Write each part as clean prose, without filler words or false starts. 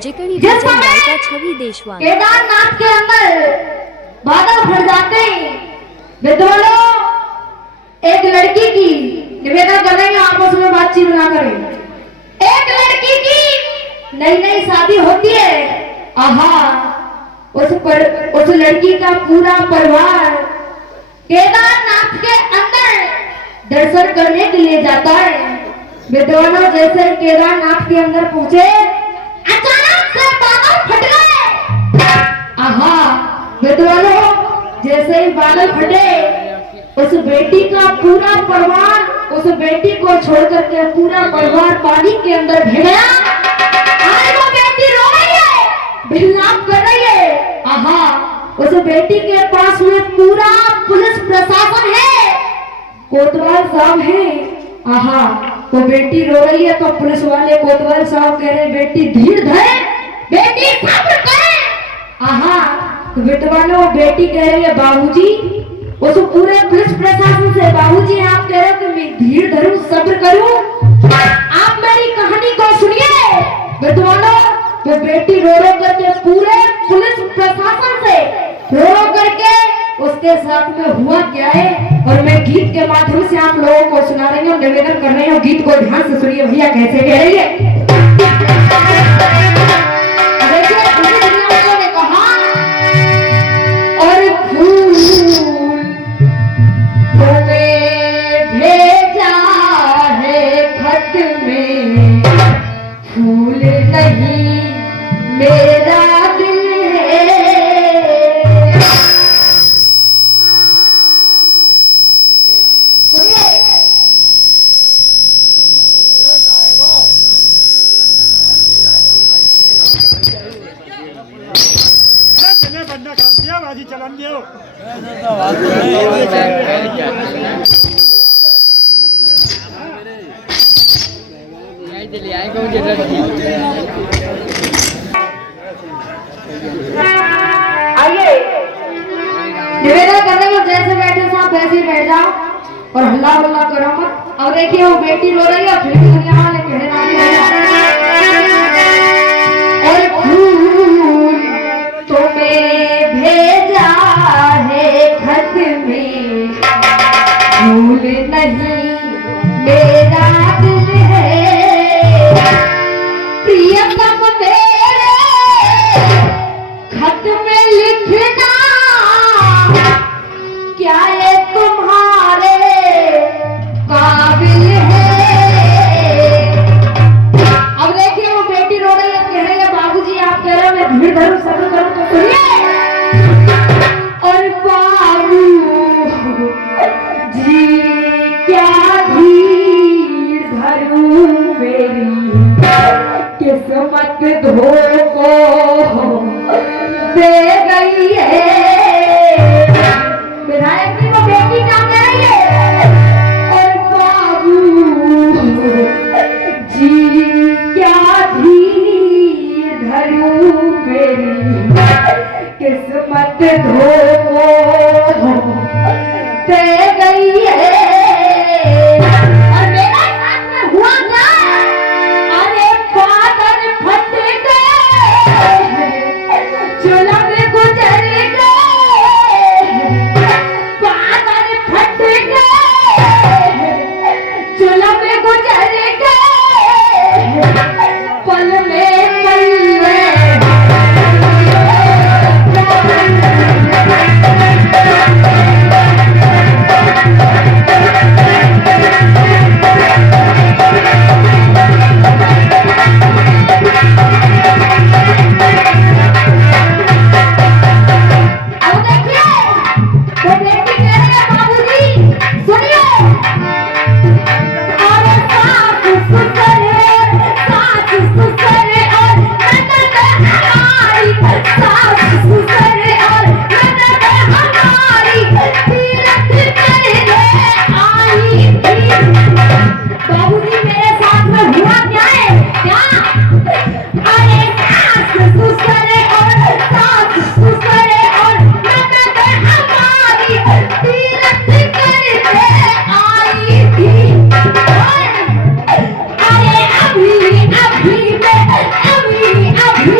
जिकड़ी जिस भजन समय गायिका छवि देशवान। केदारनाथ के अंदर बादल फट जाते हैं, विद्वानों एक लड़की की निवेदन कर रहे हैं आपस में बातचीत ना करें। एक लड़की की नई नई शादी होती है, आहा उस लड़की का पूरा परिवार केदारनाथ के अंदर दर्शन करने के लिए जाता है। विद्वानों जैसे केदारनाथ के अंदर पहुंचे, अचानक से बादल फट गए। आहा विद्वानों जैसे ही बादल फटे, उस बेटी का पूरा परिवार उस बेटी को छोड़ करके पूरा परिवार पानी के अंदर भीग गया। आज वो बेटी रो रही है, विलाप कर रही है। आहा उस बेटी के पास में पूरा पुलिस प्रशासन है, कोतवाल साहब है। आहा वो बेटी रो रही है तो पुलिस वाले कोतवाल साहब कह रहे बेटी धीर धरे, बेटी सब्र करे। आहा तो विद्वानों बेटी कह रही है बाबूजी, उस पूरे पुलिस प्रशासन से बाबूजी आप कह रहे हो कि मैं धीर धरूं सब्र करूं, आप मेरी कहानी को सुनिए। विद्वानों तो बेटी रो रो करके पूरे पुलिस प्रशासन से रो रो करके उसके साथ में हुआ क्या है, और मैं गीत के माध्यम से आप लोगों को सुना रही हूँ, निवेदन कर रही हूँ। गीत को ध्यान से सुनिए भैया कैसे कह रही है। फूल नहीं मेरा दिल है। बंदा खातिया बाजी चलन दियो आइए निवेदन कर रही हूँ, जैसे बैठे साहब वैसे ही बैठ जाओ और हल्ला हल्ला करो मत। और देखिए वो बेटी रो रही है, फिर भी दुनिया वाले कहने और फूल तुम्हें भेजा है खत में, फूल नहीं मेरा दिल है। प्रियतम मेरे खत में लिखना क्या ये तुम्हारे काबिल है। अब देखिए वो बेटी रो रही है, कह रही है बाबूजी आप कह रहे हो मैं धीर धरूं सब्र करूं, तो सुनिए। और बाबू जी क्या धीर धरूं मेरी किस्मत धोखो दे गई है। विधायक जी वो बेटी क्या कह रही है, और बाबू जी क्या धीर धरूं मेरी किस्मत धोखो दे गई है। और मेरा साथ में हुआ क्या, अरे बादल फट गए, चुला में गुजर गए, बादल फट गए, चुला में गुजर गए, पल में पल में अभी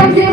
कम से